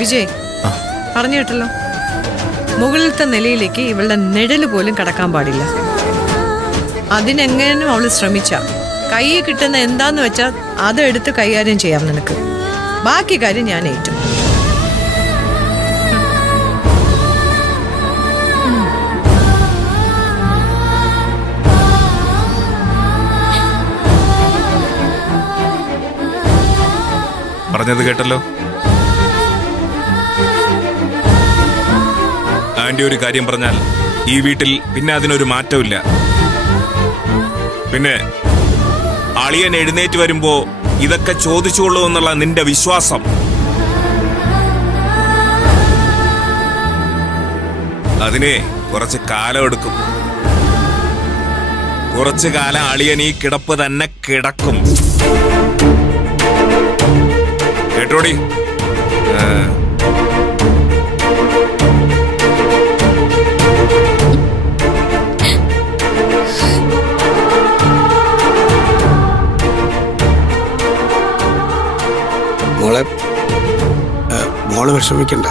വിജയ് പറഞ്ഞു കേട്ടല്ലോ, മുകളിലത്തെ നിലയിലേക്ക് ഇവളുടെ നിഴല് പോലും കടക്കാൻ പാടില്ല. അതിനെങ്ങനെയും അവള് ശ്രമിച്ച കൈ കിട്ടുന്ന എന്താന്ന് വെച്ചാൽ അതെടുത്ത് കൈകാര്യം ചെയ്യാം നിനക്ക്. ബാക്കി കാര്യം ഞാൻ ഏറ്റു. പറഞ്ഞത് കേട്ടല്ലോ. ആന്റി ഒരു കാര്യം പറഞ്ഞാൽ ഈ വീട്ടിൽ പിന്നെ അതിനൊരു മാറ്റമില്ല. പിന്നെ അളിയൻ എഴുന്നേറ്റ് വരുമ്പോ ഇതൊക്കെ ചോദിച്ചുകൊള്ളൂ എന്നുള്ള നിന്റെ വിശ്വാസം അതിനെ കുറച്ച് കാലം എടുക്കും. കുറച്ചു കാലം അളിയൻ ഈ കിടപ്പ് തന്നെ കിടക്കും. കേട്ടോടി. മോള് വിഷമിക്കണ്ട.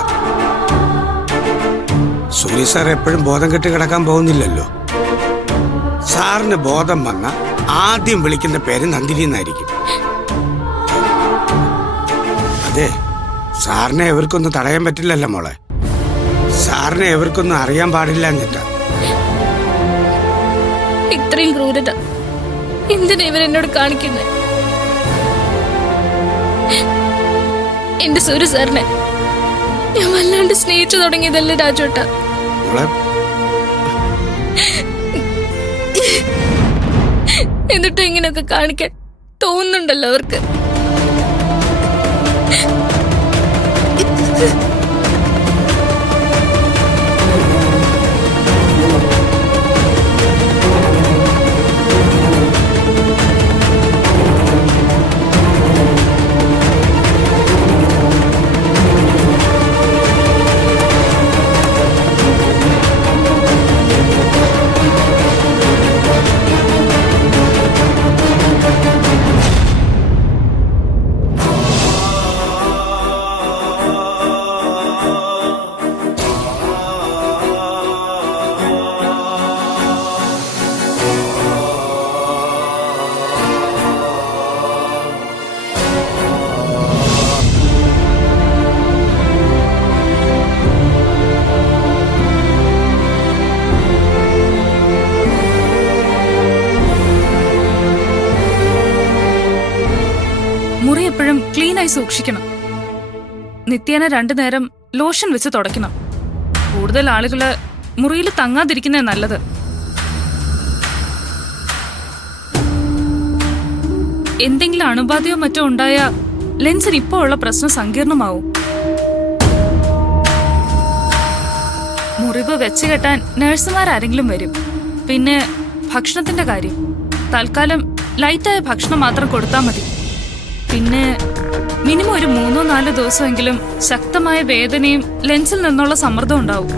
സൂര്യ സാർ എപ്പോഴും ബോധം കെട്ട് കിടക്കാൻ പോകുന്നില്ലല്ലോ. സാറിന് ബോധം വന്ന ആദ്യം വിളിക്കുന്ന പേര് നന്ദിനി എന്നായിരിക്കും. അതെ, സാറിനെ എവർക്കൊന്നും തടയാൻ പറ്റില്ലല്ലോ മോളെ. സാറിനെ എവർക്കൊന്നും അറിയാൻ പാടില്ല എന്നിട്ടാ. ഇത്രയും ക്രൂരത എന്തിനാ ഇവരെന്നോട് കാണിക്കുന്നത്? എന്റെ സൂര്യ സാറിനെ ഞാൻ വല്ലാണ്ട് സ്നേഹിച്ചു തുടങ്ങിയതല്ലേ രാജോട്ട. എന്നിട്ടും ഇങ്ങനെയൊക്കെ കാണിക്കാൻ തോന്നുന്നുണ്ടല്ലോ അവർക്ക്. മുറി എപ്പോഴും ക്ലീനായി സൂക്ഷിക്കണം. നിത്യേന 2 നേരം ലോഷൻ വെച്ച് തുടയ്ക്കണം. കൂടുതൽ ആളുകള് മുറിയിൽ തങ്ങാതിരിക്കുന്നേ നല്ലത്. എന്തെങ്കിലും അണുബാധയോ മറ്റോ ഉണ്ടായ ലെൻസിന് ഇപ്പോൾ ഉള്ള പ്രശ്നം സങ്കീർണമാവും. മുറിവ് വെച്ച് കെട്ടാൻ നഴ്സുമാരാരെങ്കിലും വരും. പിന്നെ ഭക്ഷണത്തിന്റെ കാര്യം, തൽക്കാലം ലൈറ്റായ ഭക്ഷണം മാത്രം കൊടുത്താൽ മതി. പിന്നെ മിനിമം ഒരു 3-4 ദിവസമെങ്കിലും ശക്തമായ വേദനയും ലെൻസിൽ നിന്നുള്ള സമ്മർദ്ദം ഉണ്ടാവും.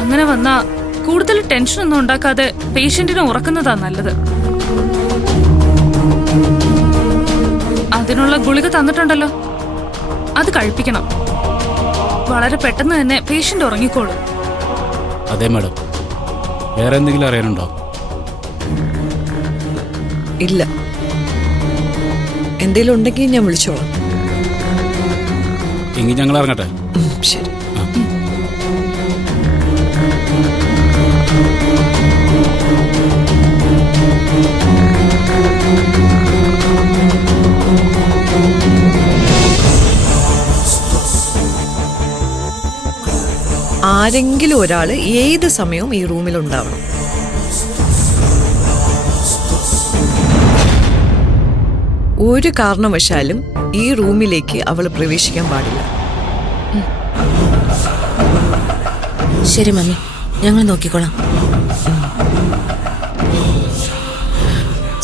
അങ്ങനെ വന്നാ കൂടുതൽ ടെൻഷനൊന്നും ഉണ്ടാക്കാതെ പേഷ്യന്റിനെ ഉറക്കുന്നതാ നല്ലത്. അതിനുള്ള ഗുളിക തന്നിട്ടുണ്ടല്ലോ, അത് കഴിപ്പിക്കണം. വളരെ പെട്ടെന്ന് തന്നെ പേഷ്യന്റ് ഉറങ്ങിക്കോളും. അതെ മാഡം. വേറെ എന്തെങ്കിലും അറിയാനുണ്ടോ? ഇല്ല, എന്തെങ്കിലും ഉണ്ടെങ്കിൽ ഞാൻ വിളിച്ചോളാം. എങ്കിൽ ഞങ്ങൾ ഇറങ്ങട്ടെ. ശരി. ആരെങ്കിലും ഒരാൾ ഏത് സമയവും ഈ റൂമിൽ ഉണ്ടാവണം. ഒരു കാരണവശാലും ഈ റൂമിലേക്ക് അവൾ പ്രവേശിക്കാൻ പാടില്ല. ശരി മമ്മി, ഞങ്ങൾ നോക്കിക്കോളാം.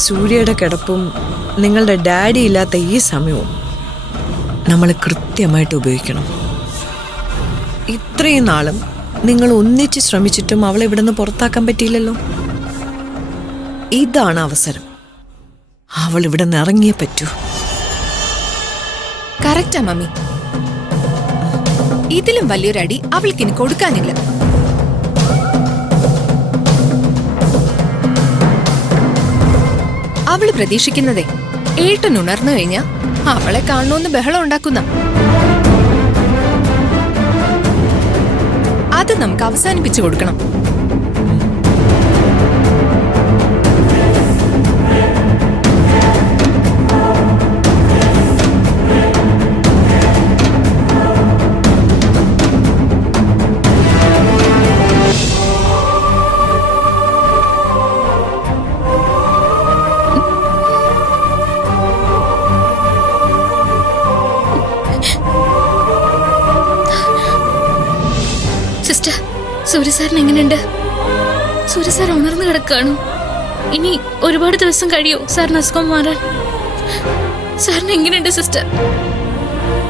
സൂര്യയുടെ കിടപ്പും നിങ്ങളുടെ ഡാഡി ഇല്ലാത്ത ഈ സമയവും നമ്മൾ കൃത്യമായിട്ട് ഉപയോഗിക്കണം. ഇത്രയും നാളും നിങ്ങൾ ഒന്നിച്ച് ശ്രമിച്ചിട്ടും അവളെ ഇവിടെ നിന്ന് പുറത്താക്കാൻ പറ്റിയില്ലല്ലോ. ഇതാണ് അവസരം. അവൾ ഇവിടെ നിന്ന് ഇറങ്ങിയേ പറ്റൂ. Correct mummy. ഇതിലും വലിയൊരടി അവൾക്കിനി കൊടുക്കാനില്ല. അവള് പ്രതീക്ഷിക്കുന്നതേ ഏട്ടൻ ഉണർന്നു കഴിഞ്ഞാ അവളെ കാണണമെന്ന് ബഹളം ഉണ്ടാക്കുന്ന. അത് നമുക്ക് അവസാനിപ്പിച്ചു കൊടുക്കണം. സിസ്റ്റർ, സൂര്യ സാറിന് എങ്ങനെയുണ്ട്? സൂര്യ സാർ ഉണർന്നു കിടക്കാണോ? ഇനി ഒരുപാട് ദിവസം കഴിയോ സാറിന് അസുഖം മാറാൻ? സാറിന് എങ്ങനെയുണ്ട് സിസ്റ്റർ?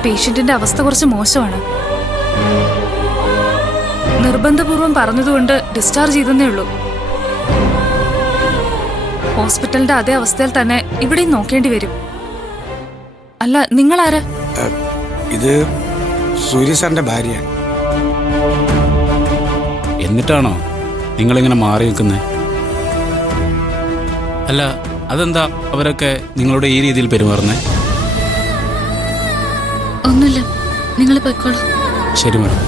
പേഷ്യന്റിന്റെ അവസ്ഥ കുറച്ച് മോശമാണ്. നിർബന്ധപൂർവം പറഞ്ഞതുകൊണ്ട് ഡിസ്ചാർജ് ചെയ്തെന്നേ ഉള്ളൂ. ഹോസ്പിറ്റലിന്റെ അതേ അവസ്ഥയിൽ തന്നെ ഇവിടെയും നോക്കേണ്ടി വരും. അല്ല, നിങ്ങളാരാ? ഇത് സൂര്യ സാറിന്റെ ഭാര്യയാണ്. എന്നിട്ടാണോ നിങ്ങളിങ്ങനെ മാറി നിൽക്കുന്നത്? അല്ല, അതെന്താ അവരൊക്കെ നിങ്ങളുടെ ഈ രീതിയിൽ പെരുമാറുന്നേ? ഒന്നുമില്ല, നിങ്ങൾ പോയിക്കോളൂ. ശരി മാഡം.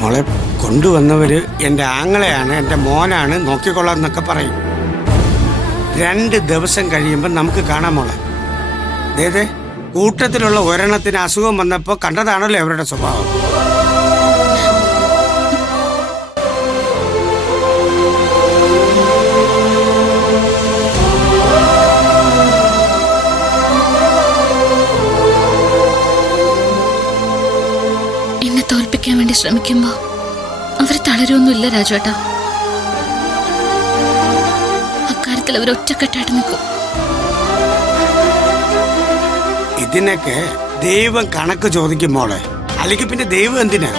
മോളെ കൊണ്ടുവന്നവര് എന്റെ ആങ്ങളെയാണ്, എന്റെ മോനാണ്, നോക്കിക്കൊള്ളാം എന്നൊക്കെ പറയും. 2 ദിവസം കഴിയുമ്പോൾ നമുക്ക് കാണാം മോളെ. അതായത് കൂട്ടത്തിലുള്ള ഒരെണ്ണത്തിന് അസുഖം വന്നപ്പോൾ കണ്ടതാണല്ലോ അവരുടെ സ്വഭാവം. എന്നെ തോൽപ്പിക്കാൻ വേണ്ടി ശ്രമിക്കുമ്പോ അവർ തളരൊന്നുമില്ല രാജുവേട്ടാ. അക്കാര്യത്തിൽ അവർ ഒറ്റക്കെട്ടായിട്ട് നിൽക്കും. ഇതിനൊക്കെ ദൈവം കണക്ക് ചോദിക്കും മോളെ. അല്ലെങ്കിൽ പിന്നെ ദൈവം എന്തിനാ?